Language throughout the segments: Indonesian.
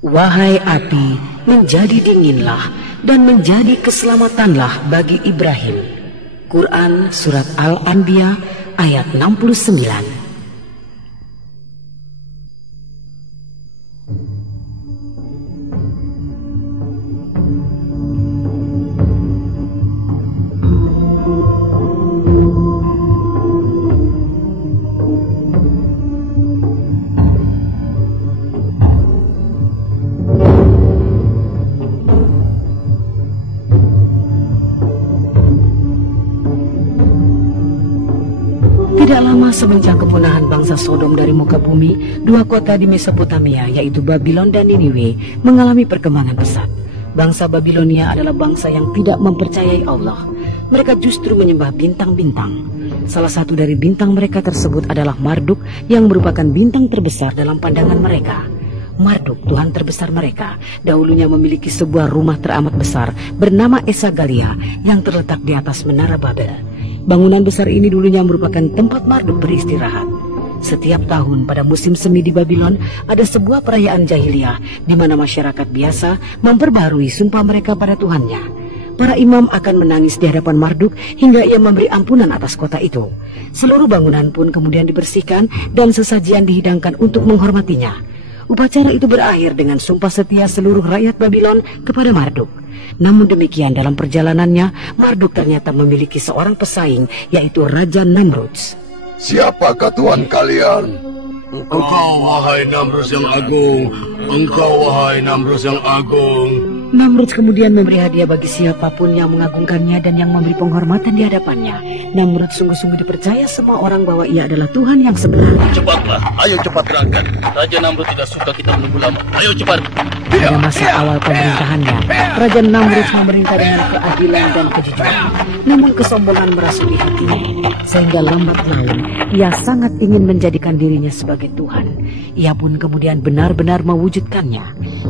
Wahai api, menjadi dinginlah dan menjadi keselamatanlah bagi Ibrahim. Quran Surat Al-Anbiya ayat 69. Tidak lama semenjak kepunahan bangsa Sodom dari muka bumi, dua kota di Mesopotamia yaitu Babylon dan Niniwe mengalami perkembangan pesat. Bangsa Babilonia adalah bangsa yang tidak mempercayai Allah. Mereka justru menyembah bintang-bintang. Salah satu dari bintang mereka tersebut adalah Marduk yang merupakan bintang terbesar dalam pandangan mereka. Marduk, Tuhan terbesar mereka, dahulunya memiliki sebuah rumah teramat besar bernama Esagalia yang terletak di atas menara Babel. Bangunan besar ini dulunya merupakan tempat Marduk beristirahat. Setiap tahun pada musim semi di Babylon ada sebuah perayaan jahiliyah di mana masyarakat biasa memperbaharui sumpah mereka pada Tuhannya. Para imam akan menangis di hadapan Marduk hingga ia memberi ampunan atas kota itu. Seluruh bangunan pun kemudian dibersihkan dan sesajian dihidangkan untuk menghormatinya. Upacara itu berakhir dengan sumpah setia seluruh rakyat Babylon kepada Marduk. Namun demikian dalam perjalanannya, Marduk ternyata memiliki seorang pesaing, yaitu Raja Namrudz. Siapakah Tuhan kalian? Engkau, wahai Namrudz yang agung. Engkau, wahai Namrudz yang agung. Namrudz kemudian memberi hadiah bagi siapapun yang mengagungkannya dan yang memberi penghormatan di hadapannya. Namrudz sungguh-sungguh dipercaya semua orang bahwa ia adalah Tuhan yang sebenarnya. Cepatlah, ayo cepat gerakan. Raja Namrudz tidak suka kita menunggu lama. Ayo cepat. Pada masa awal pemerintahannya, Raja Namrudz memerintah dengan keadilan dan kejujuran. Namun kesombongan merasuki hatinya, sehingga lambat laun ia sangat ingin menjadikan dirinya sebagai Tuhan. Ia pun kemudian benar-benar mewujudkannya.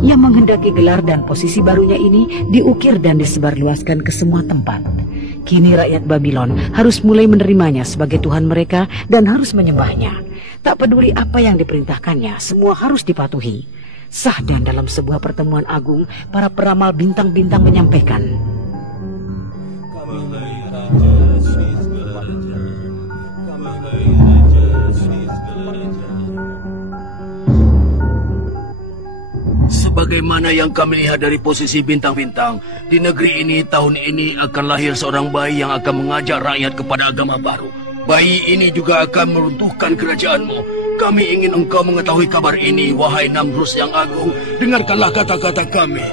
Ia menghendaki gelar dan posisi barunya ini diukir dan disebarluaskan ke semua tempat. Kini rakyat Babylon harus mulai menerimanya sebagai Tuhan mereka dan harus menyembahnya. Tak peduli apa yang diperintahkannya, semua harus dipatuhi. Sah dan dalam sebuah pertemuan agung, para peramal bintang-bintang menyampaikan, sebagaimana yang kami lihat dari posisi bintang-bintang, di negeri ini tahun ini akan lahir seorang bayi yang akan mengajak rakyat kepada agama baru. Bayi ini juga akan meruntuhkan kerajaanmu. Kami ingin engkau mengetahui kabar ini, wahai Namrudz yang agung. Dengarkanlah kata-kata kami.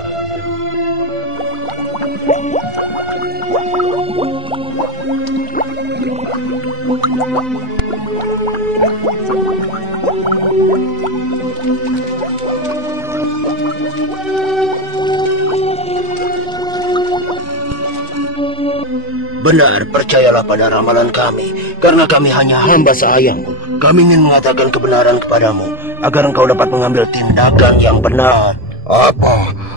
Benar, percayalah pada ramalan kami, karena kami hanya hamba sayangmu. Kami ingin mengatakan kebenaran kepadamu, agar engkau dapat mengambil tindakan yang benar.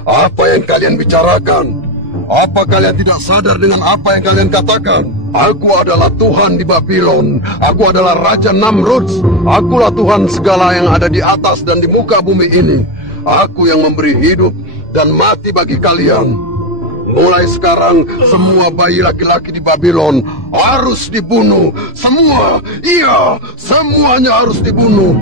Apa yang kalian bicarakan? Apa kalian tidak sadar dengan apa yang kalian katakan? Aku adalah Tuhan di Babylon. Aku adalah Raja Namrudz. Akulah Tuhan segala yang ada di atas dan di muka bumi ini. Aku yang memberi hidup dan mati bagi kalian. Mulai sekarang, semua bayi laki-laki di Babylon harus dibunuh. Semua, iya, semuanya harus dibunuh.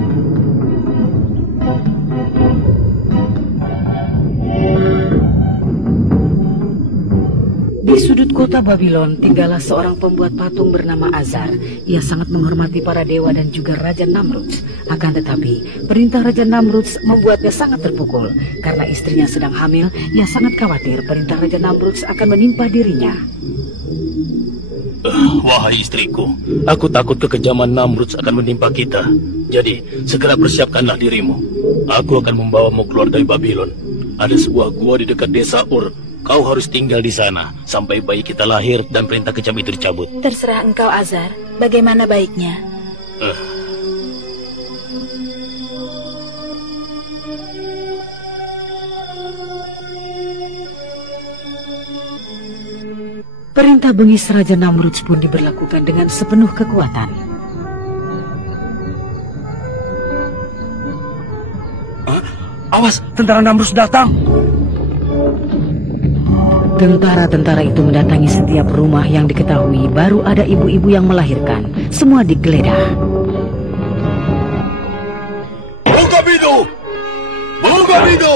Di sudut kota Babylon tinggallah seorang pembuat patung bernama Azar. Ia sangat menghormati para dewa dan juga Raja Namrudz. Akan tetapi, perintah Raja Namrudz membuatnya sangat terpukul. Karena istrinya sedang hamil, ia sangat khawatir perintah Raja Namrudz akan menimpa dirinya. Wahai istriku, aku takut kekejaman Namrudz akan menimpa kita. Jadi, segera persiapkanlah dirimu. Aku akan membawamu keluar dari Babylon. Ada sebuah gua di dekat desa Ur. Kau harus tinggal di sana sampai bayi kita lahir dan perintah kejam itu dicabut. Terserah engkau, Azar. Bagaimana baiknya? Perintah bengis Raja Namrudz pun diberlakukan dengan sepenuh kekuatan. Awas, tentara Namrud datang. Tentara-tentara itu mendatangi setiap rumah yang diketahui baru ada ibu-ibu yang melahirkan. Semua digeledah. Buka pintu! Buka pintu!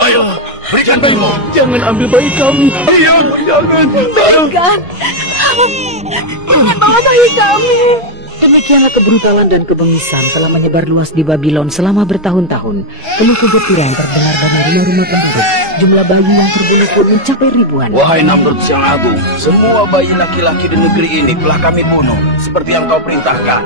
Ayo, berikan pintu. Jangan ambil bayi kami. Jangan. Jangan bawa bayi kami. Demikianlah kebrutalan dan kebengisan telah menyebar luas di Babylon selama bertahun-tahun. Penuh kegembiraan terdengar dari rumah-rumah penduduk. Jumlah bayi yang terbunuh pun mencapai ribuan. Wahai Namrud yang agung, semua bayi laki-laki di negeri ini telah kami bunuh, seperti yang kau perintahkan.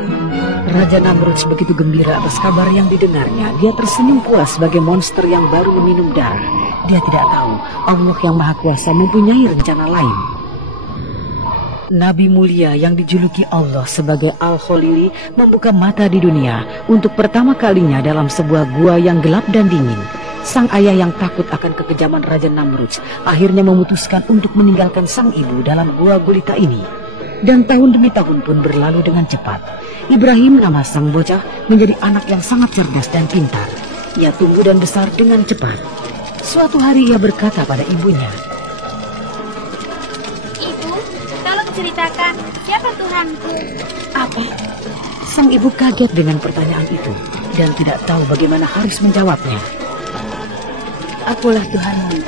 Raja Namrud begitu gembira atas kabar yang didengarnya. Dia tersenyum puas sebagai monster yang baru meminum darah. Dia tidak tahu Allah yang Maha Kuasa mempunyai rencana lain. Nabi mulia yang dijuluki Allah sebagai Al-Khalili membuka mata di dunia untuk pertama kalinya dalam sebuah gua yang gelap dan dingin. Sang ayah yang takut akan kekejaman Raja Namrud akhirnya memutuskan untuk meninggalkan sang ibu dalam gua gulita ini. Dan tahun demi tahun pun berlalu dengan cepat. Ibrahim, nama sang bocah, menjadi anak yang sangat cerdas dan pintar. Ia tumbuh dan besar dengan cepat. Suatu hari ia berkata pada ibunya, ceritakan, siapa Tuhanku? "Apa?" Sang ibu kaget dengan pertanyaan itu dan tidak tahu bagaimana harus menjawabnya. "Akulah Tuhanmu."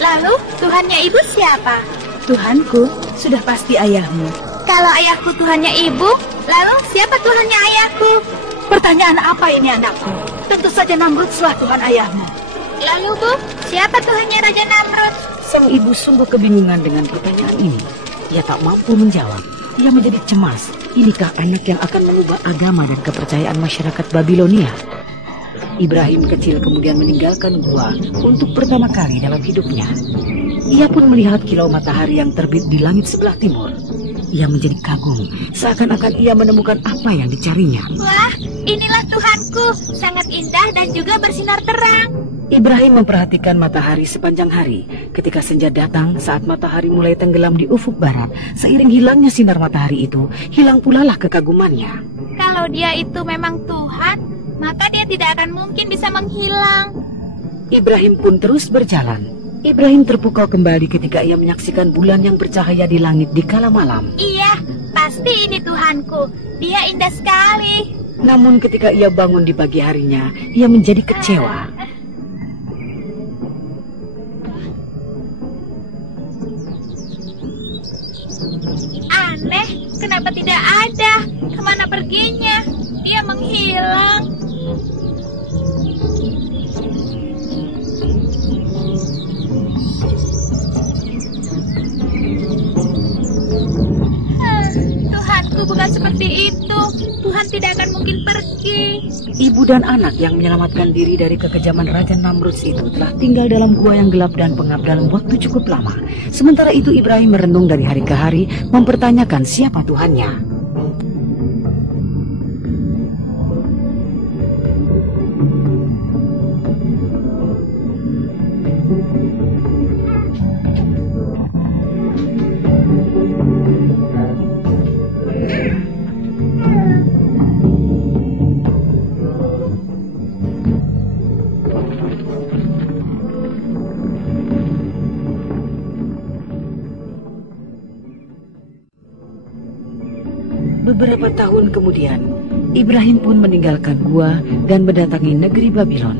"Lalu Tuhannya ibu siapa?" "Tuhanku sudah pasti ayahmu." "Kalau ayahku Tuhannya ibu, lalu siapa Tuhannya ayahku?" "Pertanyaan apa ini anakku? Tentu saja Namrudlah Tuhan ayahmu." "Lalu Bu, siapa Tuhannya Raja Namrud?" Sang ibu sungguh kebingungan dengan pertanyaan ini. Ia tak mampu menjawab. Ia menjadi cemas. Inikah anak yang akan mengubah agama dan kepercayaan masyarakat Babilonia? Ibrahim kecil kemudian meninggalkan gua untuk pertama kali dalam hidupnya. Ia pun melihat kilau matahari yang terbit di langit sebelah timur. Ia menjadi kagum, seakan-akan ia menemukan apa yang dicarinya. "Wah, inilah Tuhanku, sangat indah dan juga bersinar terang." Ibrahim memperhatikan matahari sepanjang hari. Ketika senja datang, saat matahari mulai tenggelam di ufuk barat, seiring hilangnya sinar matahari itu, hilang pula lah kekagumannya. Kalau dia itu memang Tuhan, maka dia tidak akan mungkin bisa menghilang. Ibrahim pun terus berjalan. Ibrahim terpukau kembali ketika ia menyaksikan bulan yang bercahaya di langit di kala malam. "Iya, pasti ini Tuhanku. Dia indah sekali." Namun ketika ia bangun di pagi harinya, ia menjadi kecewa. "Aneh, kenapa tidak ada? Kemana perginya? Dia menghilang." Tuhanku bukan seperti itu. Tuhan tidak akan mungkin pergi. Ibu dan anak yang menyelamatkan diri dari kekejaman Raja Namrud itu telah tinggal dalam gua yang gelap dan pengap dalam waktu cukup lama. Sementara itu Ibrahim merenung dari hari ke hari, mempertanyakan siapa Tuhannya. Beberapa tahun kemudian, Ibrahim pun meninggalkan gua dan mendatangi negeri Babylon.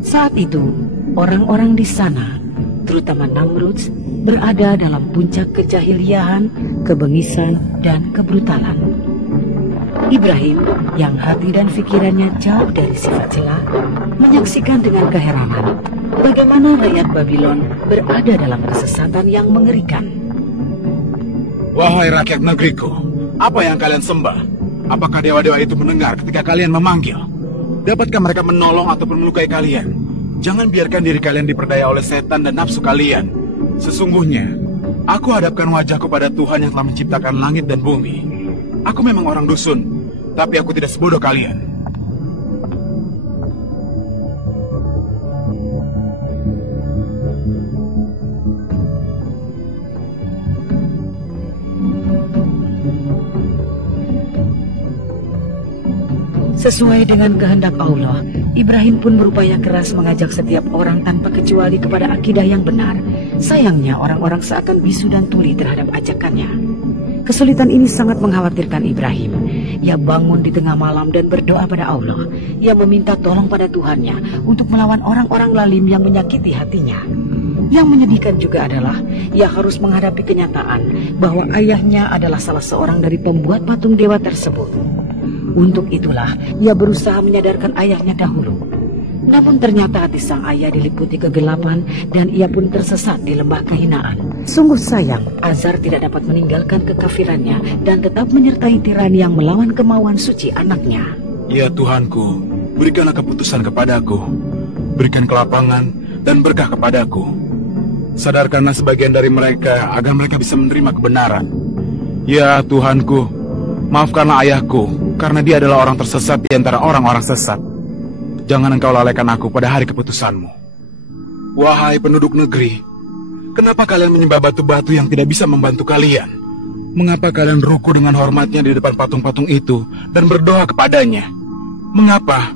Saat itu, orang-orang di sana, terutama Namrud, berada dalam puncak kejahiliahan, kebengisan, dan kebrutalan. Ibrahim, yang hati dan pikirannya jauh dari sifat cela, menyaksikan dengan keheranan bagaimana rakyat Babylon berada dalam kesesatan yang mengerikan. "Wahai rakyat negeriku, apa yang kalian sembah? Apakah dewa-dewa itu mendengar ketika kalian memanggil? Dapatkah mereka menolong ataupun melukai kalian? Jangan biarkan diri kalian diperdaya oleh setan dan nafsu kalian. Sesungguhnya, aku hadapkan wajahku pada Tuhan yang telah menciptakan langit dan bumi. Aku memang orang dusun, tapi aku tidak sebodoh kalian." Sesuai dengan kehendak Allah, Ibrahim pun berupaya keras mengajak setiap orang tanpa kecuali kepada akidah yang benar. Sayangnya orang-orang seakan bisu dan tuli terhadap ajakannya. Kesulitan ini sangat mengkhawatirkan Ibrahim. Ia bangun di tengah malam dan berdoa pada Allah. Ia meminta tolong pada Tuhannya untuk melawan orang-orang lalim yang menyakiti hatinya. Yang menyedihkan juga adalah ia harus menghadapi kenyataan bahwa ayahnya adalah salah seorang dari pembuat patung dewa tersebut. Untuk itulah ia berusaha menyadarkan ayahnya dahulu. Namun ternyata hati sang ayah diliputi kegelapan dan ia pun tersesat di lembah kehinaan. Sungguh sayang, Azar tidak dapat meninggalkan kekafirannya dan tetap menyertai tiran yang melawan kemauan suci anaknya. Ya Tuhanku, berikanlah keputusan kepadaku. Berikan kelapangan dan berkah kepadaku. Sadarkanlah sebagian dari mereka agar mereka bisa menerima kebenaran. Ya Tuhanku, maafkanlah ayahku karena dia adalah orang tersesat di antara orang-orang sesat. Jangan engkau lalaikan aku pada hari keputusanmu. Wahai penduduk negeri, kenapa kalian menyembah batu-batu yang tidak bisa membantu kalian? Mengapa kalian ruku dengan hormatnya di depan patung-patung itu dan berdoa kepadanya? Mengapa?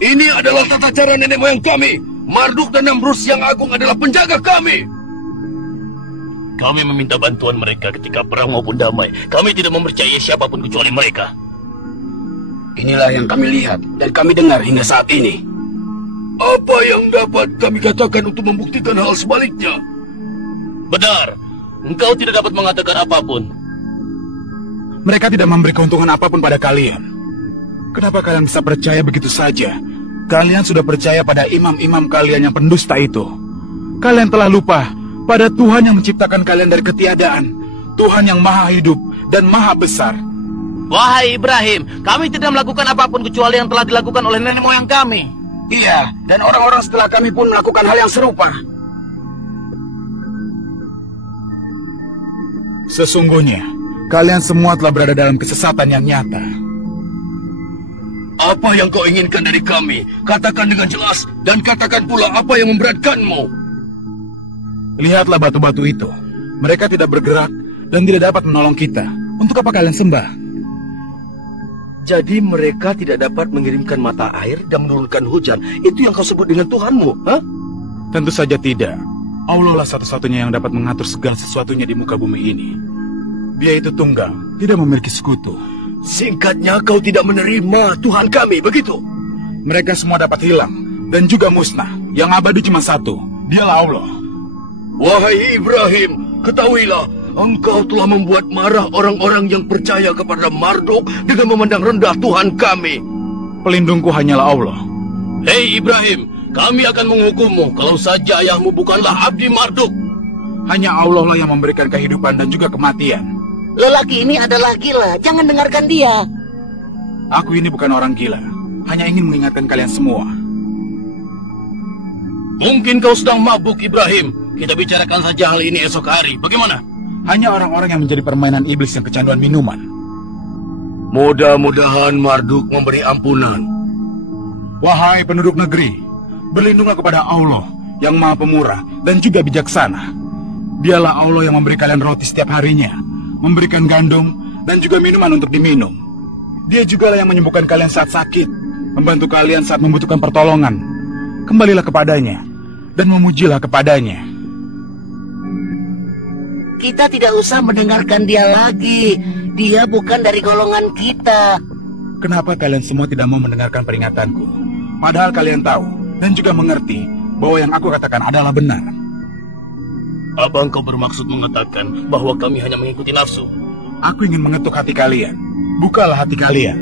Ini adalah tata cara nenek moyang kami. Marduk dan Namrus yang agung adalah penjaga kami. Kami meminta bantuan mereka ketika perang maupun damai. Kami tidak mempercayai siapapun kecuali mereka. Inilah yang kami lihat dan kami dengar hingga saat ini. Apa yang dapat kami katakan untuk membuktikan hal sebaliknya? Benar, engkau tidak dapat mengatakan apapun. Mereka tidak memberi keuntungan apapun pada kalian. Kenapa kalian bisa percaya begitu saja? Kalian sudah percaya pada imam-imam kalian yang pendusta itu. Kalian telah lupa pada Tuhan yang menciptakan kalian dari ketiadaan. Tuhan yang maha hidup dan maha besar. Wahai Ibrahim, kami tidak melakukan apapun kecuali yang telah dilakukan oleh nenek moyang kami. Iya, dan orang-orang setelah kami pun melakukan hal yang serupa. Sesungguhnya, kalian semua telah berada dalam kesesatan yang nyata. Apa yang kau inginkan dari kami? Katakan dengan jelas dan katakan pula apa yang memberatkanmu. Lihatlah batu-batu itu. Mereka tidak bergerak dan tidak dapat menolong kita. Untuk apa kalian sembah? Jadi mereka tidak dapat mengirimkan mata air dan menurunkan hujan. Itu yang kau sebut dengan Tuhanmu, ha? Tentu saja tidak. Allah lah satu-satunya yang dapat mengatur segala sesuatunya di muka bumi ini. Dia itu tunggal, tidak memiliki sekutu. Singkatnya kau tidak menerima Tuhan kami, begitu? Mereka semua dapat hilang dan juga musnah. Yang abadi cuma satu, dialah Allah. Wahai Ibrahim, ketahuilah, engkau telah membuat marah orang-orang yang percaya kepada Marduk dengan memandang rendah Tuhan kami. Pelindungku hanyalah Allah. Hei Ibrahim, kami akan menghukummu kalau saja ayahmu bukanlah abdi Marduk. Hanya Allah lah yang memberikan kehidupan dan juga kematian. Lelaki ini adalah gila, jangan dengarkan dia. Aku ini bukan orang gila, hanya ingin mengingatkan kalian semua. Mungkin kau sedang mabuk, Ibrahim. Kita bicarakan saja hal ini esok hari, bagaimana? Hanya orang-orang yang menjadi permainan iblis yang kecanduan minuman. Mudah-mudahan Marduk memberi ampunan. Wahai penduduk negeri, berlindunglah kepada Allah yang maha pemurah dan juga bijaksana. Dialah Allah yang memberi kalian roti setiap harinya, memberikan gandum dan juga minuman untuk diminum. Dia juga lah yang menyembuhkan kalian saat sakit, membantu kalian saat membutuhkan pertolongan. Kembalilah kepadanya dan memujilah kepadanya. Kita tidak usah mendengarkan dia lagi. Dia bukan dari golongan kita. Kenapa kalian semua tidak mau mendengarkan peringatanku? Padahal kalian tahu dan juga mengerti bahwa yang aku katakan adalah benar. Apa engkau bermaksud mengatakan bahwa kami hanya mengikuti nafsu? Aku ingin mengetuk hati kalian. Bukalah hati kalian.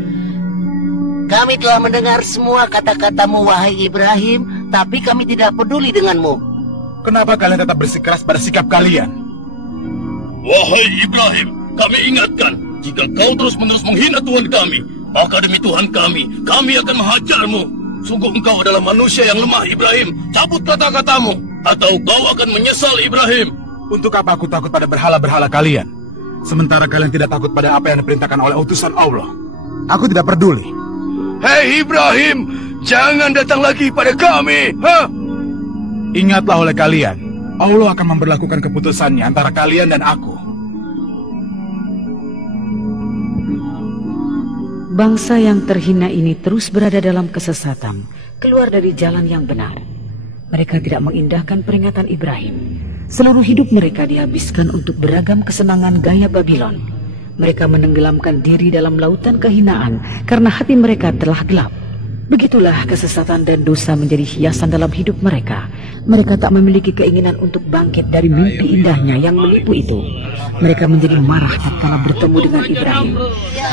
Kami telah mendengar semua kata-katamu, wahai Ibrahim, tapi kami tidak peduli denganmu. Kenapa kalian tetap bersikeras pada sikap kalian? Wahai Ibrahim, kami ingatkan, jika kau terus-menerus menghina Tuhan kami, maka demi Tuhan kami akan menghajarmu. Sungguh engkau adalah manusia yang lemah, Ibrahim. Cabut kata-katamu, atau kau akan menyesal, Ibrahim. Untuk apa aku takut pada berhala-berhala kalian? Sementara kalian tidak takut pada apa yang diperintahkan oleh utusan Allah. Aku tidak peduli. Hei Ibrahim, jangan datang lagi pada kami, ha? Ingatlah oleh kalian, Allah akan memberlakukan keputusannya antara kalian dan aku. Bangsa yang terhina ini terus berada dalam kesesatan, keluar dari jalan yang benar. Mereka tidak mengindahkan peringatan Ibrahim. Seluruh hidup mereka dihabiskan untuk beragam kesenangan gaya Babylon. Mereka menenggelamkan diri dalam lautan kehinaan karena hati mereka telah gelap. Begitulah kesesatan dan dosa menjadi hiasan dalam hidup mereka. Mereka tak memiliki keinginan untuk bangkit dari mimpi indahnya yang menipu itu. Mereka menjadi marah tatkala bertemu dengan Ibrahim.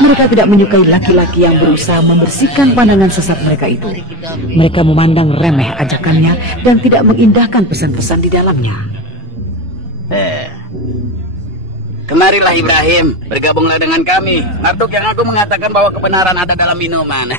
Mereka tidak menyukai laki-laki yang berusaha membersihkan pandangan sesat mereka itu. Mereka memandang remeh ajakannya dan tidak mengindahkan pesan-pesan di dalamnya. Kemarilah Ibrahim, bergabunglah dengan kami. Marduk yang agung mengatakan bahwa kebenaran ada dalam minuman.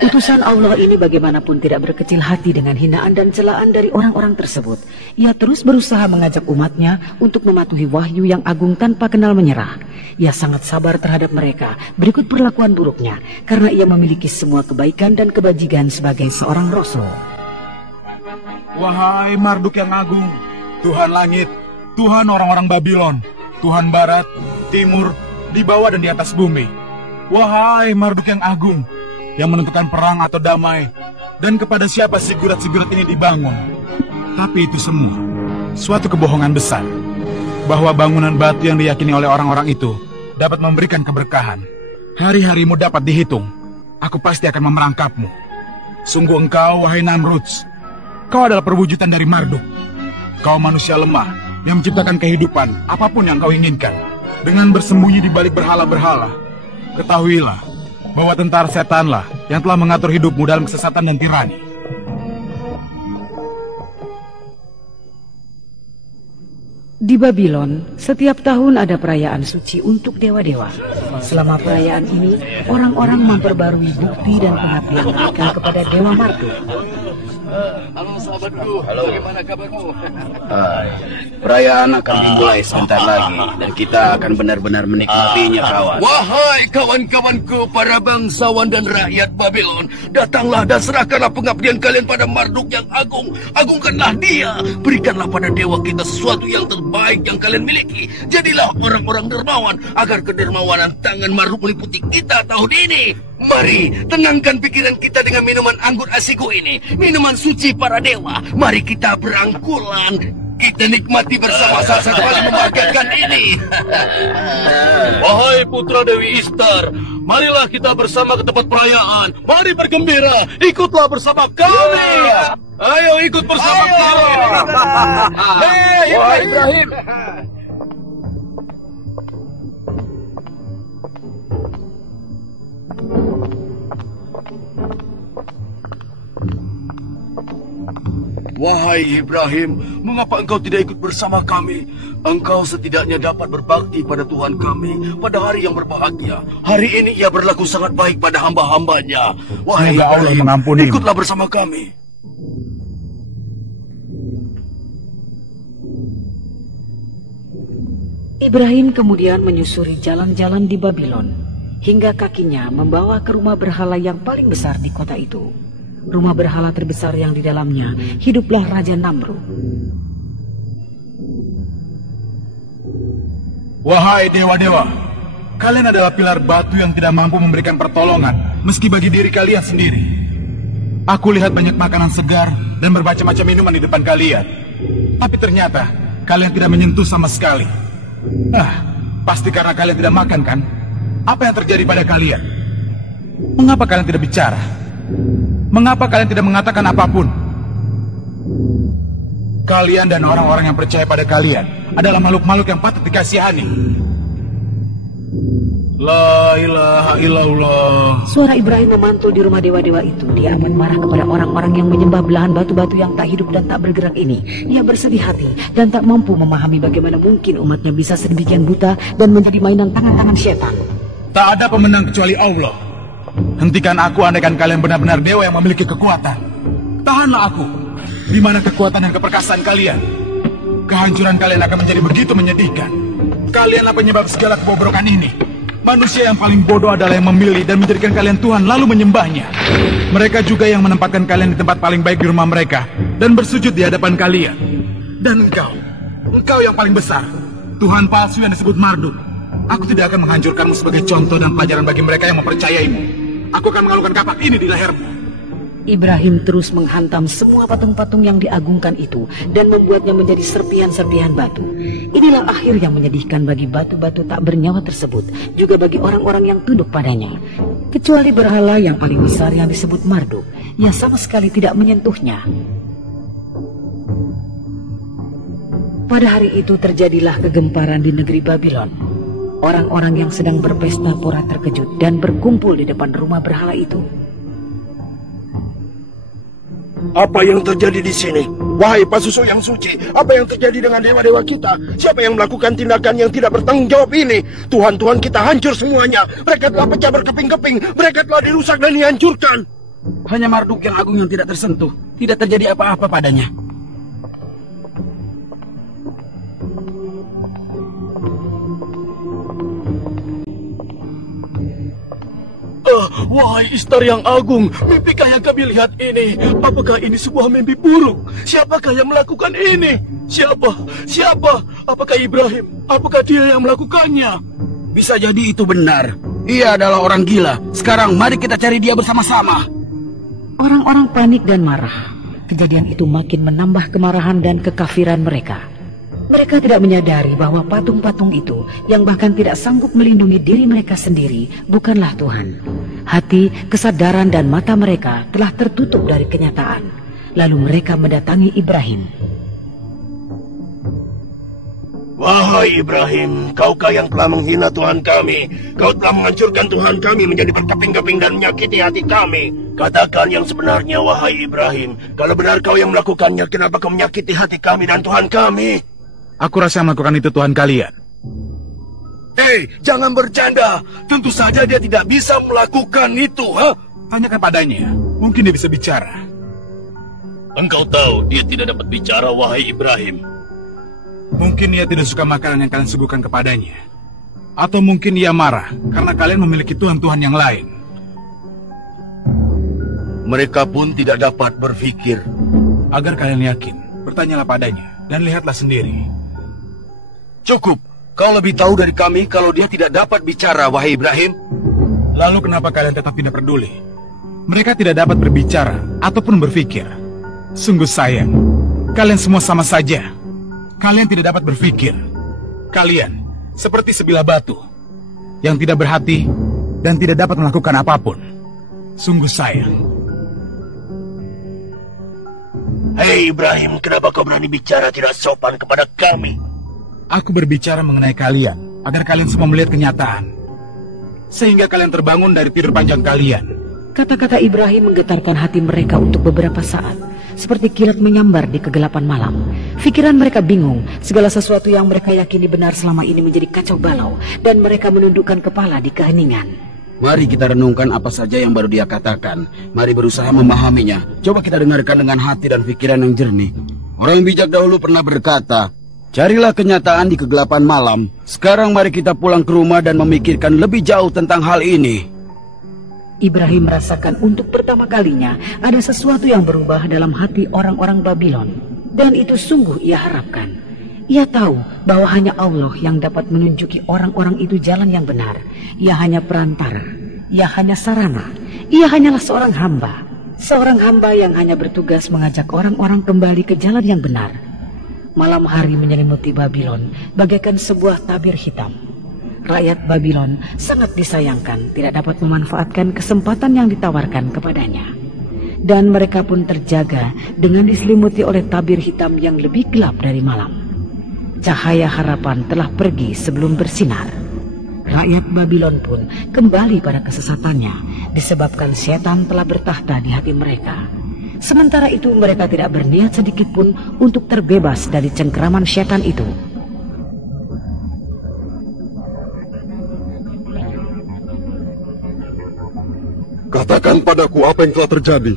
Utusan Allah ini bagaimanapun tidak berkecil hati dengan hinaan dan celaan dari orang-orang tersebut. Ia terus berusaha mengajak umatnya untuk mematuhi wahyu yang agung tanpa kenal menyerah. Ia sangat sabar terhadap mereka berikut perlakuan buruknya, karena ia memiliki semua kebaikan dan kebajikan sebagai seorang rasul. Wahai Marduk yang agung, Tuhan langit, Tuhan orang-orang Babylon, Tuhan barat, timur, di bawah dan di atas bumi. Wahai Marduk yang agung, yang menentukan perang atau damai, dan kepada siapa sigurat-sigurat ini dibangun. Tapi itu semua suatu kebohongan besar, bahwa bangunan batu yang diyakini oleh orang-orang itu dapat memberikan keberkahan. Hari-harimu dapat dihitung. Aku pasti akan memerangkapmu. Sungguh engkau, wahai Namruds, kau adalah perwujudan dari Marduk. Kau manusia lemah yang menciptakan kehidupan apapun yang kau inginkan dengan bersembunyi di balik berhala-berhala. Ketahuilah bahwa tentara setanlah yang telah mengatur hidupmu dalam kesesatan dan tirani. Di Babylon, setiap tahun ada perayaan suci untuk dewa-dewa. Selama perayaan ini, orang-orang memperbarui bukti dan pengabdian mereka kepada Dewa Marduk. Halo sahabatku, bagaimana kabarmu? Perayaan akan dimulai sebentar lagi, dan kita akan benar-benar menikmatinya, kawan. Wahai kawan-kawanku, para bangsawan dan rakyat Babylon, datanglah dan serahkanlah pengabdian kalian pada Marduk yang agung. Agungkanlah dia, berikanlah pada dewa kita sesuatu yang terbaik yang kalian miliki. Jadilah orang-orang dermawan, agar kedermawanan tangan Marduk meliputi kita tahun ini. Mari, tenangkan pikiran kita dengan minuman anggur asiku ini. Minuman suci para dewa. Mari kita berangkulan. Kita nikmati bersama saat paling membahagiakan ini. Wahai putra Dewi Ishtar, marilah kita bersama ke tempat perayaan. Mari bergembira, ikutlah bersama kami. Ayo ikut bersama kami. Hei Ibrahim. Wahai Ibrahim, mengapa engkau tidak ikut bersama kami? Engkau setidaknya dapat berbakti pada Tuhan kami pada hari yang berbahagia. Hari ini ia berlaku sangat baik pada hamba-hambanya. Wahai Ibrahim, ikutlah bersama kami. Ibrahim kemudian menyusuri jalan-jalan di Babylon, hingga kakinya membawa ke rumah berhala yang paling besar di kota itu. Rumah berhala terbesar yang di dalamnya hiduplah Raja Namrud. Wahai dewa-dewa, kalian adalah pilar batu yang tidak mampu memberikan pertolongan, meski bagi diri kalian sendiri. Aku lihat banyak makanan segar dan bermacam-macam minuman di depan kalian, tapi ternyata kalian tidak menyentuh sama sekali. Pasti karena kalian tidak makan, kan? Apa yang terjadi pada kalian? Mengapa kalian tidak bicara? Mengapa kalian tidak mengatakan apapun? Kalian dan orang-orang yang percaya pada kalian adalah makhluk-makhluk yang patut dikasihani. La ilaha illallah. Suara Ibrahim memantul di rumah dewa-dewa itu. Dia amat marah kepada orang-orang yang menyembah belahan batu-batu yang tak hidup dan tak bergerak ini. Ia bersedih hati dan tak mampu memahami bagaimana mungkin umatnya bisa sedemikian buta dan menjadi mainan tangan-tangan setan. Tak ada pemenang kecuali Allah. Hentikan aku andaikan kalian benar-benar dewa yang memiliki kekuatan. Tahanlah aku. Di mana kekuatan dan keperkasaan kalian? Kehancuran kalian akan menjadi begitu menyedihkan. Kalianlah penyebab segala kebobrokan ini. Manusia yang paling bodoh adalah yang memilih dan menjadikan kalian Tuhan lalu menyembahnya. Mereka juga yang menempatkan kalian di tempat paling baik di rumah mereka dan bersujud di hadapan kalian. Dan engkau yang paling besar, Tuhan palsu yang disebut Marduk. Aku tidak akan menghancurkanmu sebagai contoh dan pelajaran bagi mereka yang mempercayaimu. Aku akan mengalungkan kapak ini di lehermu. Ibrahim terus menghantam semua patung-patung yang diagungkan itu dan membuatnya menjadi serpihan-serpihan batu. Inilah akhir yang menyedihkan bagi batu-batu tak bernyawa tersebut, juga bagi orang-orang yang tunduk padanya. Kecuali berhala yang paling besar yang disebut Marduk, yang sama sekali tidak menyentuhnya. Pada hari itu terjadilah kegemparan di negeri Babylon. Orang-orang yang sedang berpesta pora terkejut dan berkumpul di depan rumah berhala itu. Apa yang terjadi di sini? Wahai pasusu yang suci, apa yang terjadi dengan dewa-dewa kita? Siapa yang melakukan tindakan yang tidak bertanggung jawab ini? Tuhan-Tuhan kita hancur semuanya. Mereka telah pecah berkeping-keping. Mereka telah dirusak dan dihancurkan. Hanya Marduk yang agung yang tidak tersentuh. Tidak terjadi apa-apa padanya. Wahai Istar yang agung, mimpikah yang kami lihat ini? Apakah ini sebuah mimpi buruk? Siapakah yang melakukan ini? Siapa? Apakah Ibrahim? Apakah dia yang melakukannya? Bisa jadi itu benar. Ia adalah orang gila. Sekarang mari kita cari dia bersama-sama. Orang-orang panik dan marah. Kejadian itu makin menambah kemarahan dan kekafiran mereka. Mereka tidak menyadari bahwa patung-patung itu yang bahkan tidak sanggup melindungi diri mereka sendiri bukanlah Tuhan. Hati, kesadaran dan mata mereka telah tertutup dari kenyataan. Lalu mereka mendatangi Ibrahim. Wahai Ibrahim, kaukah yang telah menghina Tuhan kami? Kau telah menghancurkan Tuhan kami menjadi berkeping-keping dan menyakiti hati kami. Katakan yang sebenarnya, wahai Ibrahim. Kalau benar kau yang melakukannya, kenapa kau menyakiti hati kami dan Tuhan kami? Aku rasa yang melakukan itu Tuhan kalian. Hei, jangan bercanda. Tentu saja dia tidak bisa melakukan itu, ha? Tanyakan padanya, mungkin dia bisa bicara. Engkau tahu dia tidak dapat bicara, wahai Ibrahim. Mungkin ia tidak suka makanan yang kalian suguhkan kepadanya. Atau mungkin ia marah karena kalian memiliki Tuhan-Tuhan yang lain. Mereka pun tidak dapat berpikir. Agar kalian yakin, bertanyalah padanya dan lihatlah sendiri. Cukup, kau lebih tahu dari kami kalau dia tidak dapat bicara, wahai Ibrahim. Lalu kenapa kalian tetap tidak peduli? Mereka tidak dapat berbicara ataupun berpikir. Sungguh sayang, kalian semua sama saja. Kalian tidak dapat berpikir. Kalian seperti sebilah batu yang tidak berhati dan tidak dapat melakukan apapun. Sungguh sayang. Hei Ibrahim, kenapa kau berani bicara tidak sopan kepada kami? Aku berbicara mengenai kalian, agar kalian semua melihat kenyataan. Sehingga kalian terbangun dari tidur panjang kalian. Kata-kata Ibrahim menggetarkan hati mereka untuk beberapa saat. Seperti kilat menyambar di kegelapan malam. Pikiran mereka bingung, segala sesuatu yang mereka yakini benar selama ini menjadi kacau balau. Dan mereka menundukkan kepala di keheningan. Mari kita renungkan apa saja yang baru dia katakan. Mari berusaha memahaminya. Coba kita dengarkan dengan hati dan pikiran yang jernih. Orang bijak dahulu pernah berkata, carilah kenyataan di kegelapan malam. Sekarang mari kita pulang ke rumah dan memikirkan lebih jauh tentang hal ini. Ibrahim merasakan untuk pertama kalinya ada sesuatu yang berubah dalam hati orang-orang Babylon. Dan itu sungguh ia harapkan. Ia tahu bahwa hanya Allah yang dapat menunjuki orang-orang itu jalan yang benar. Ia hanya perantara. Ia hanya sarana. Ia hanyalah seorang hamba. Seorang hamba yang hanya bertugas mengajak orang-orang kembali ke jalan yang benar. Malam hari menyelimuti Babylon bagaikan sebuah tabir hitam. Rakyat Babylon sangat disayangkan tidak dapat memanfaatkan kesempatan yang ditawarkan kepadanya. Dan mereka pun terjaga dengan diselimuti oleh tabir hitam yang lebih gelap dari malam. Cahaya harapan telah pergi sebelum bersinar. Rakyat Babylon pun kembali pada kesesatannya disebabkan setan telah bertahta di hati mereka. Sementara itu mereka tidak berniat sedikit pun untuk terbebas dari cengkeraman setan itu. Katakan padaku apa yang telah terjadi.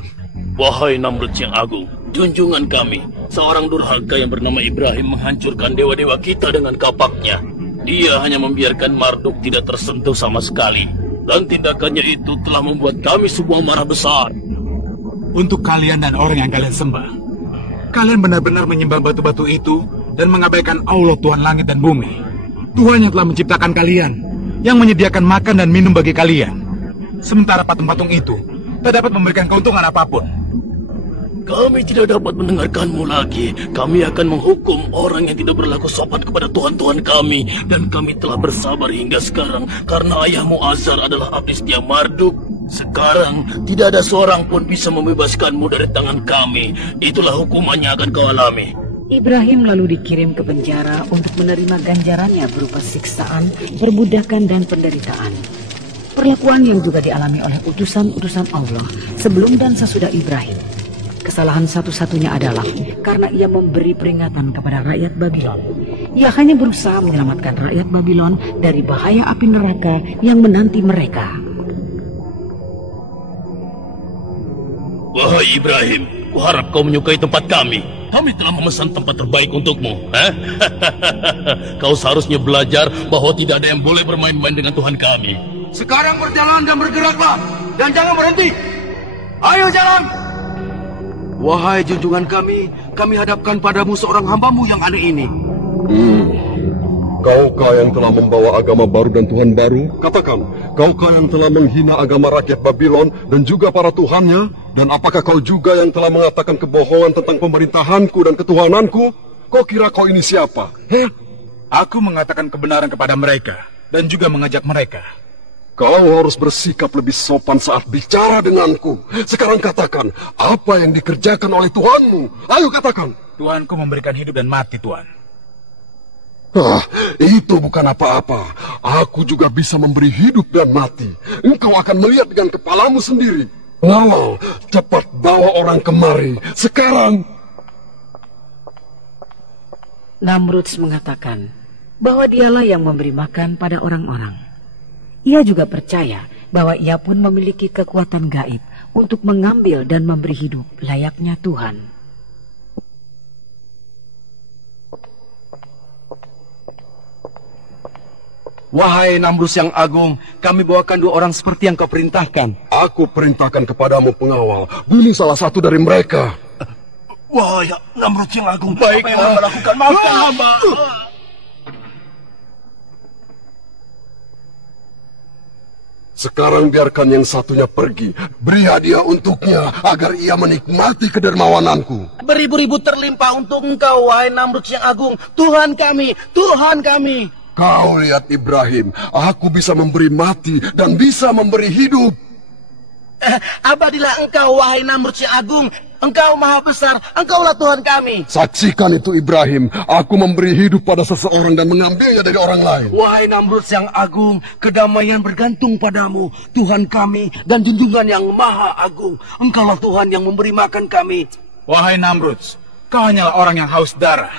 Wahai Namrud yang agung, junjungan kami, seorang durhaka yang bernama Ibrahim menghancurkan dewa-dewa kita dengan kapaknya. Dia hanya membiarkan Marduk tidak tersentuh sama sekali. Dan tindakannya itu telah membuat kami semua marah besar. Untuk kalian dan orang yang kalian sembah, kalian benar-benar menyembah batu-batu itu dan mengabaikan Allah Tuhan langit dan bumi. Tuhan yang telah menciptakan kalian, yang menyediakan makan dan minum bagi kalian. Sementara patung-patung itu tak dapat memberikan keuntungan apapun. Kami tidak dapat mendengarkanmu lagi. Kami akan menghukum orang yang tidak berlaku sopan kepada Tuhan-Tuhan kami. Dan kami telah bersabar hingga sekarang karena ayahmu Azar adalah abdi setia Marduk. Sekarang tidak ada seorang pun bisa membebaskanmu dari tangan kami. Itulah hukumannya akan kau alami. Ibrahim lalu dikirim ke penjara untuk menerima ganjarannya berupa siksaan, perbudakan, dan penderitaan. Perlakuan yang juga dialami oleh utusan-utusan Allah sebelum dan sesudah Ibrahim. Kesalahan satu-satunya adalah karena ia memberi peringatan kepada rakyat Babylon. Ia hanya berusaha menyelamatkan rakyat Babylon dari bahaya api neraka yang menanti mereka. Wahai Ibrahim, kuharap kau menyukai tempat kami. Kami telah memesan tempat terbaik untukmu. Kau seharusnya belajar bahwa tidak ada yang boleh bermain-main dengan Tuhan kami. Sekarang berjalan dan bergeraklah, dan jangan berhenti. Ayo jalan. Wahai junjungan kami hadapkan padamu seorang hambamu yang aneh ini. Kaukah yang telah membawa agama baru dan Tuhan baru? Katakan, kaukah yang telah menghina agama rakyat Babylon dan juga para tuhannya? Dan apakah kau juga yang telah mengatakan kebohongan tentang pemerintahanku dan ketuhananku? Kau kira kau ini siapa? Aku mengatakan kebenaran kepada mereka dan juga mengajak mereka. Kau harus bersikap lebih sopan saat bicara denganku. Sekarang katakan, apa yang dikerjakan oleh Tuhanmu? Ayo katakan. Tuhanku memberikan hidup dan mati, Tuhan. Itu bukan apa-apa. Aku juga bisa memberi hidup dan mati. Engkau akan melihat dengan kepalamu sendiri. Lalu, cepat bawa orang kemari. Sekarang. Namrudz mengatakan bahwa dialah yang memberi makan pada orang-orang. Ia juga percaya bahwa ia pun memiliki kekuatan gaib untuk mengambil dan memberi hidup layaknya Tuhan. Wahai Namrudz yang agung, kami bawakan 2 orang seperti yang kau perintahkan. Aku perintahkan kepadamu pengawal. Bunuh salah satu dari mereka. Wahai Namrudz yang agung, baik, apa yang Hamba lakukan? Maafkan Hamba. Sekarang biarkan yang satunya pergi. Beri hadiah untuknya agar ia menikmati kedermawananku. Beribu-ribu terlimpah untuk engkau, wahai Namrudz yang agung. Tuhan kami, Tuhan kami. Kau lihat Ibrahim, aku bisa memberi mati dan bisa memberi hidup. Abadilah engkau, wahai Namrudz yang agung. Engkau maha besar, engkaulah Tuhan kami. Saksikan itu Ibrahim, aku memberi hidup pada seseorang dan mengambilnya dari orang lain. Wahai Namrudz yang agung, kedamaian bergantung padamu, Tuhan kami dan junjungan yang maha agung. Engkaulah Tuhan yang memberi makan kami. Wahai Namrudz, kau hanyalah orang yang haus darah.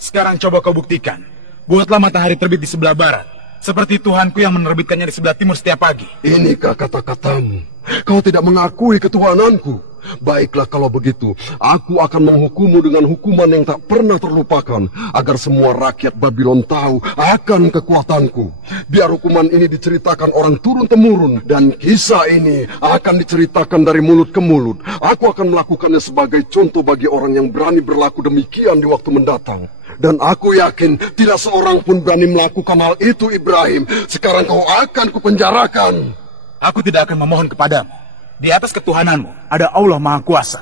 Sekarang coba kau buktikan. Buatlah matahari terbit di sebelah barat, seperti Tuhanku yang menerbitkannya di sebelah timur setiap pagi. Inikah kata-katamu? Kau tidak mengakui ketuhananku. Baiklah kalau begitu, aku akan menghukummu dengan hukuman yang tak pernah terlupakan, agar semua rakyat Babylon tahu akan kekuatanku. Biar hukuman ini diceritakan orang turun-temurun, dan kisah ini akan diceritakan dari mulut ke mulut. Aku akan melakukannya sebagai contoh bagi orang yang berani berlaku demikian di waktu mendatang. Dan aku yakin tidak seorang pun berani melakukan hal itu, Ibrahim. Sekarang kau akan kupenjarakan. Aku tidak akan memohon kepadamu. Di atas ketuhananmu ada Allah Maha Kuasa.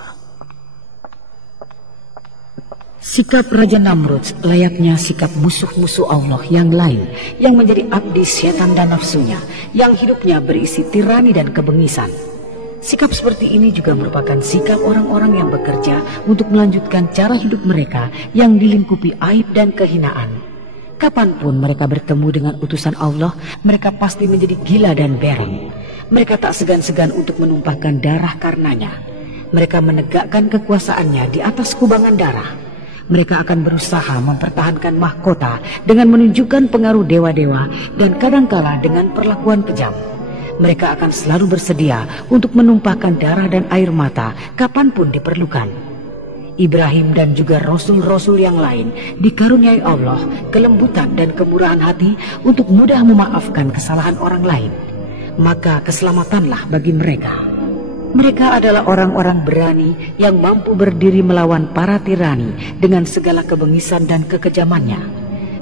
Sikap Raja Namrudz layaknya sikap musuh-musuh Allah yang lain, yang menjadi abdi setan dan nafsunya, yang hidupnya berisi tirani dan kebengisan. Sikap seperti ini juga merupakan sikap orang-orang yang bekerja untuk melanjutkan cara hidup mereka yang dilingkupi aib dan kehinaan. Kapanpun mereka bertemu dengan utusan Allah, mereka pasti menjadi gila dan bereng. Mereka tak segan-segan untuk menumpahkan darah karenanya. Mereka menegakkan kekuasaannya di atas kubangan darah. Mereka akan berusaha mempertahankan mahkota dengan menunjukkan pengaruh dewa-dewa dan kadangkala dengan perlakuan kejam. Mereka akan selalu bersedia untuk menumpahkan darah dan air mata kapanpun diperlukan. Ibrahim dan juga rasul-rasul yang lain dikaruniai Allah kelembutan dan kemurahan hati untuk mudah memaafkan kesalahan orang lain. Maka keselamatanlah bagi mereka. Mereka adalah orang-orang berani yang mampu berdiri melawan para tirani dengan segala kebengisan dan kekejamannya.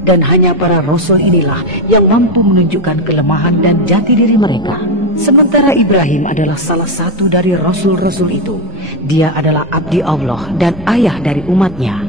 dan hanya para rasul inilah yang mampu menunjukkan kelemahan dan jati diri mereka. Sementara Ibrahim adalah salah satu dari rasul-rasul itu. Dia adalah abdi Allah dan ayah dari umatnya.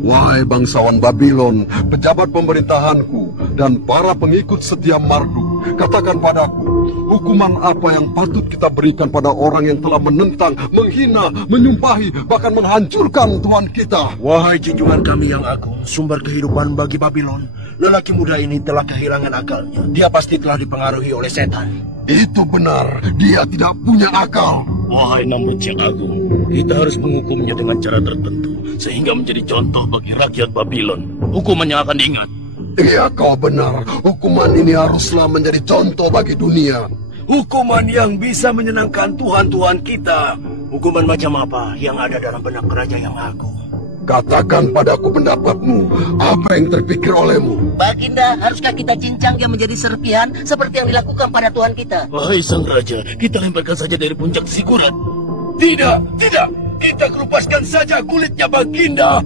Wahai bangsawan Babylon, pejabat pemerintahanku, dan para pengikut setia Marduk, katakan padaku, hukuman apa yang patut kita berikan pada orang yang telah menentang, menghina, menyumpahi, bahkan menghancurkan Tuhan kita? Wahai junjungan kami yang agung, sumber kehidupan bagi Babylon, lelaki muda ini telah kehilangan akalnya. Dia pasti telah dipengaruhi oleh setan. Itu benar, dia tidak punya akal. Wahai Namrud yang agung, kita harus menghukumnya dengan cara tertentu, sehingga menjadi contoh bagi rakyat Babylon. Hukumannya akan diingat. Iya, kau benar. Hukuman ini haruslah menjadi contoh bagi dunia. Hukuman yang bisa menyenangkan Tuhan-Tuhan kita. Hukuman macam apa yang ada dalam benak Raja yang agung? Katakan padaku pendapatmu, apa yang terpikir olehmu? Baginda, haruskah kita cincang dia menjadi serpihan seperti yang dilakukan pada Tuhan kita? Wahai sang raja, kita lemparkan saja dari puncak Zigurat. Tidak, tidak. Kita kelupaskan saja kulitnya, Baginda.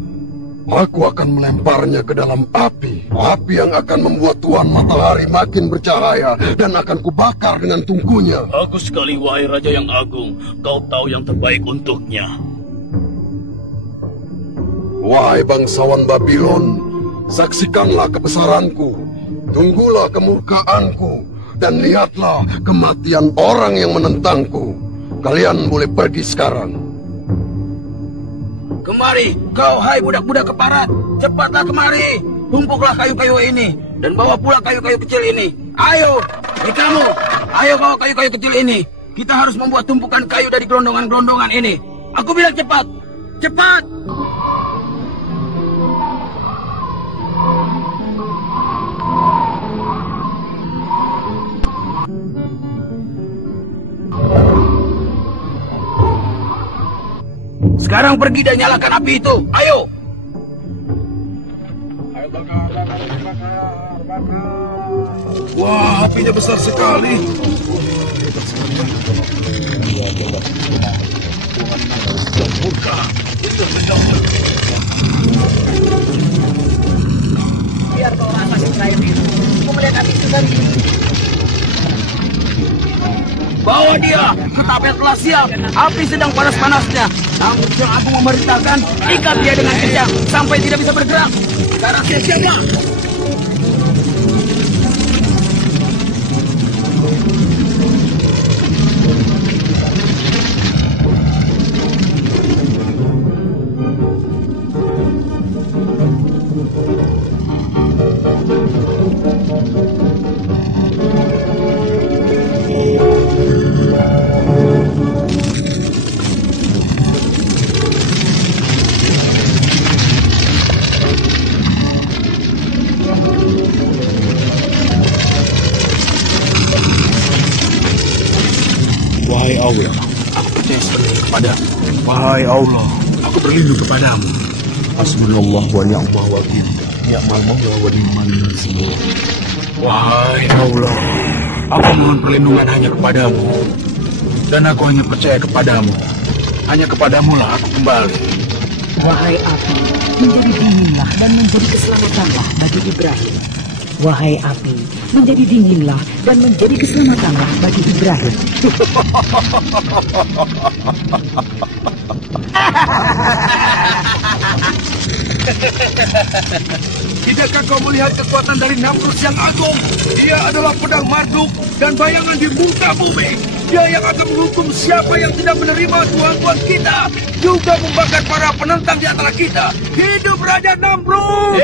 Aku akan melemparnya ke dalam api. Api yang akan membuat Tuhan Matahari makin bercahaya dan akan kubakar dengan tungkunya. Bagus sekali, wahai Raja yang agung. Kau tahu yang terbaik untuknya. Wahai bangsawan Babylon, saksikanlah kebesaranku, tunggulah kemurkaanku, dan lihatlah kematian orang yang menentangku. Kalian boleh pergi sekarang. Kemari, kau hai budak-budak keparat. Cepatlah kemari. Tumpuklah kayu-kayu ini dan bawa pula kayu-kayu kecil ini. Ayo, kamu. Ayo bawa kayu-kayu kecil ini. Kita harus membuat tumpukan kayu dari gelondongan-gelondongan ini. Aku bilang cepat. Cepat. Sekarang pergi dan nyalakan api itu. Ayo. Wah, apinya besar sekali. Biar kau rasa Ibrahim itu. Aku melihat api itu tadi. Bawa dia ke tapel kelas siap. Api sedang panas-panasnya. Namun yang aku memerintahkan, ikat dia dengan kencang sampai tidak bisa bergerak. Sekarang siap-siaplah. Wahai Allah, aku percaya sepenuhnya kepadamu. Wahai Allah, aku berlindung kepadamu. Hasbunallah wa ni'mal wakil. Ni'mal maula wa ni'mal nasir. Wahai Allah, aku mohon perlindungan hanya kepadamu. Dan aku hanya percaya kepadamu. Hanya kepadamu lah aku kembali. Wahai api, menjadi dinginlah dan menjadi keselamatanlah bagi Ibrahim. Wahai api, menjadi dinginlah dan menjadi keselamatanlah bagi Ibrahim. Tidakkah kau melihat kekuatan dari Namrud yang agung? Dia adalah pedang Marduk dan bayangan di muka bumi. Dia yang akan menghukum siapa yang tidak menerima Tuhan-Tuhan kita, juga membakar para penentang di antara kita. Hidup Raja Namrud!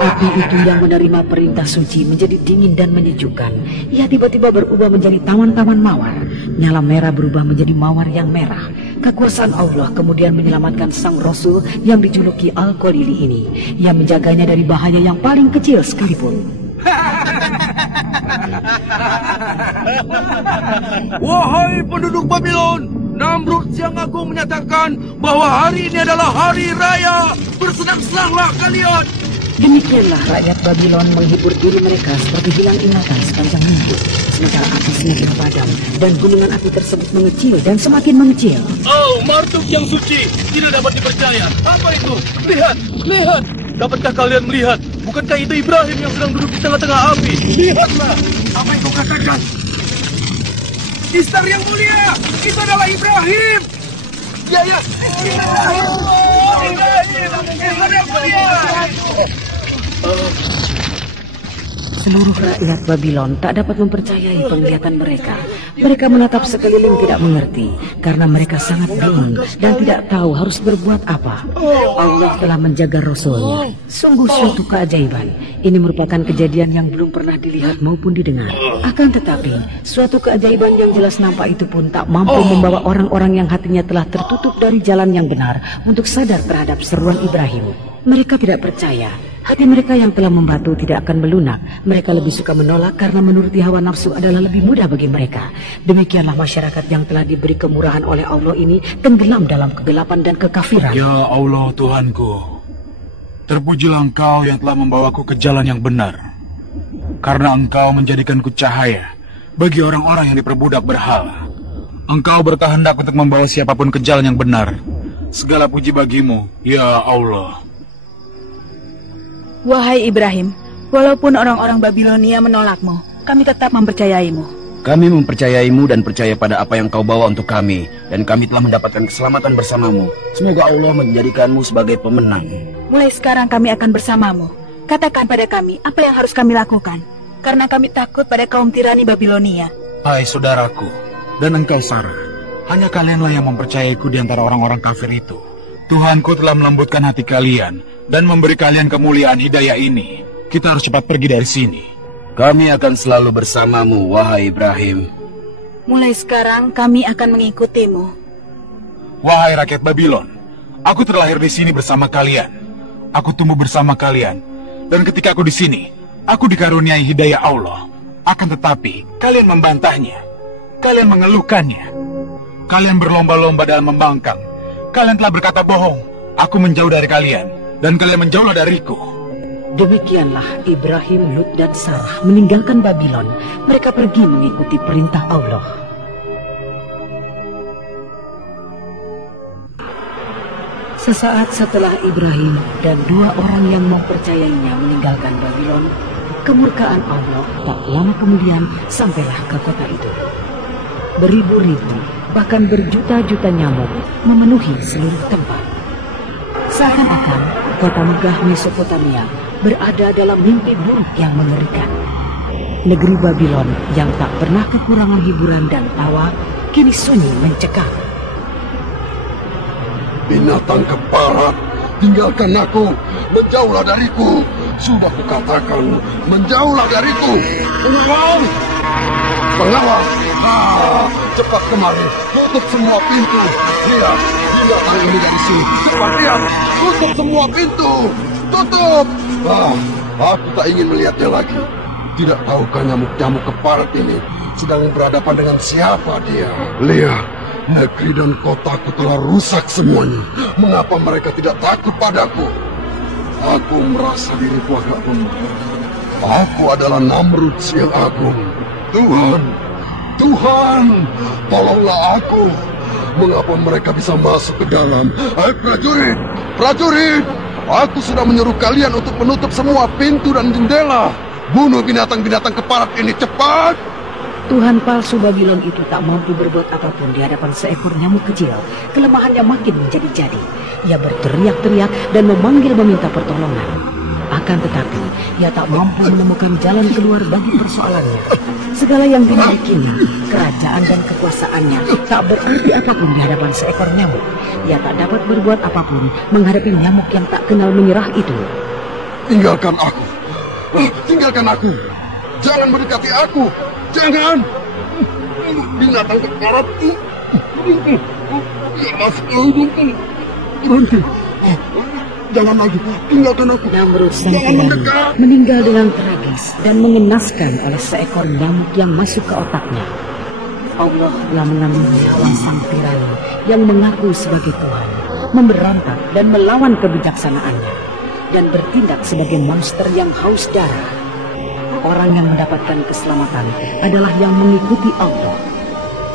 Api itu yang menerima perintah suci menjadi dingin dan menyejukkan. Ia tiba-tiba berubah menjadi tawan-tawan mawar. Nyala merah berubah menjadi mawar yang merah. Kekuasaan Allah kemudian menyelamatkan sang Rasul yang dijuluki Al-Qalili ini, yang menjaganya dari bahaya yang paling kecil sekalipun. Wahai penduduk Babylon, Namrud yang agung menyatakan bahwa hari ini adalah hari raya. Bersenang-senanglah kalian. Demikianlah rakyat Babylon menghibur diri mereka seperti hilang ingatan sepanjang minggu. Sementara api semakin padam dan gunungan api tersebut mengecil dan semakin mengecil. Oh, Marduk yang suci, tidak dapat dipercaya. Apa itu? Lihat, lihat. Dapatkah kalian melihat? Bukankah itu Ibrahim yang sedang duduk di tengah-tengah api? Lihatlah, apa yang kau katakan? Istar yang mulia, itu adalah Ibrahim. Ya, ya. Ibrahim yang mulia. Seluruh rakyat Babylon tak dapat mempercayai penglihatan mereka. Mereka menatap sekeliling tidak mengerti karena mereka sangat bingung dan tidak tahu harus berbuat apa. Allah telah menjaga Rasulnya. Sungguh suatu keajaiban. Ini merupakan kejadian yang belum pernah dilihat maupun didengar. Akan tetapi, suatu keajaiban yang jelas nampak itu pun tak mampu membawa orang-orang yang hatinya telah tertutup dari jalan yang benar untuk sadar terhadap seruan Ibrahim. Mereka tidak percaya. Hati mereka yang telah membatu tidak akan melunak. Mereka lebih suka menolak karena menuruti hawa nafsu adalah lebih mudah bagi mereka. Demikianlah masyarakat yang telah diberi kemurahan oleh Allah ini tenggelam dalam kegelapan dan kekafiran. Ya Allah Tuhanku, terpujilah Engkau yang telah membawaku ke jalan yang benar. Karena Engkau menjadikanku cahaya bagi orang-orang yang diperbudak berhala. Engkau berkehendak untuk membawa siapapun ke jalan yang benar. Segala puji bagimu, ya Allah. Wahai Ibrahim, walaupun orang-orang Babilonia menolakmu, kami tetap mempercayaimu. Kami mempercayaimu dan percaya pada apa yang kau bawa untuk kami. Dan kami telah mendapatkan keselamatan bersamamu. Semoga Allah menjadikanmu sebagai pemenang. Mulai sekarang kami akan bersamamu. Katakan pada kami apa yang harus kami lakukan. Karena kami takut pada kaum tirani Babilonia. Hai saudaraku, dan engkau Sarah, hanya kalianlah yang mempercayaiku di antara orang-orang kafir itu. Tuhanku telah melembutkan hati kalian dan memberi kalian kemuliaan hidayah ini. Kita harus cepat pergi dari sini. Kami akan selalu bersamamu, wahai Ibrahim. Mulai sekarang kami akan mengikutimu. Wahai rakyat Babylon, aku terlahir di sini bersama kalian. Aku tumbuh bersama kalian. Dan ketika aku di sini, aku dikaruniai hidayah Allah. Akan tetapi, kalian membantahnya. Kalian mengeluhkannya. Kalian berlomba-lomba dalam membangkang. Kalian telah berkata bohong. Aku menjauh dari kalian, dan kalian menjauhlah dariku. Demikianlah Ibrahim, Lut, dan Sarah meninggalkan Babylon. Mereka pergi mengikuti perintah Allah. Sesaat setelah Ibrahim dan dua orang yang mempercayainya meninggalkan Babylon, kemurkaan Allah tak lama kemudian sampailah ke kota itu. Beribu-ribu, bahkan berjuta-juta nyamuk memenuhi seluruh tempat. Seakan-akan kota megah Mesopotamia berada dalam mimpi buruk yang mengerikan. Negeri Babylon yang tak pernah kekurangan hiburan dan tawa kini sunyi mencekam. Binatang keparat, tinggalkan aku, menjauhlah dariku. Sudah kukatakan, menjauhlah dariku. Pengawas, cepat kemari, tutup semua pintu. Lihat, binatang ini dari sini. Cepat lihat, tutup semua pintu. Tutup. Aku tak ingin melihatnya lagi. Tidak tahukah nyamuk-nyamuk keparat ini sedang berhadapan dengan siapa dia? Lihat, negeri dan kotaku telah rusak semuanya. Mengapa mereka tidak takut padaku? Aku merasa diriku agak lemah. Aku adalah Namrud yang agung. Tuhan, tolonglah aku. Mengapa mereka bisa masuk ke dalam? Hai prajurit, aku sudah menyuruh kalian untuk menutup semua pintu dan jendela. Bunuh binatang-binatang keparat ini cepat. Tuhan palsu Babylon itu tak mampu berbuat apapun di hadapan seekor nyamuk kecil. Kelemahannya makin menjadi-jadi. Ia berteriak-teriak dan meminta pertolongan. Akan tetapi, ia tak mampu menemukan jalan keluar bagi persoalannya. Segala yang dimilikinya, kerajaan dan kekuasaannya, tak berarti apapun di hadapan seekor nyamuk. Ia tak dapat berbuat apapun menghadapi nyamuk yang tak kenal menyerah itu. Tinggalkan aku. Tinggalkan aku. Jangan mendekati aku. Jangan. Binatang keparat. Berhenti. Jangan lagi. Tinggalkan aku. Namrud sang tirani meninggal dengan tragis dan mengenaskan oleh seekor nyamuk yang masuk ke otaknya. Allah telah mengambil nyawa sang tirani yang mengaku sebagai Tuhan, memberontak dan melawan kebijaksanaannya. dan bertindak sebagai monster yang haus darah. Orang yang mendapatkan keselamatan adalah yang mengikuti Allah.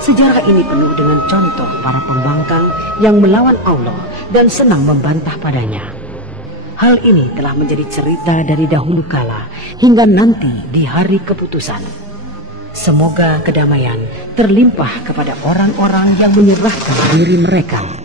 Sejarah ini penuh dengan contoh para pembangkang yang melawan Allah dan senang membantah padanya. Hal ini telah menjadi cerita dari dahulu kala hingga nanti di hari keputusan. Semoga kedamaian terlimpah kepada orang-orang yang menyerahkan diri mereka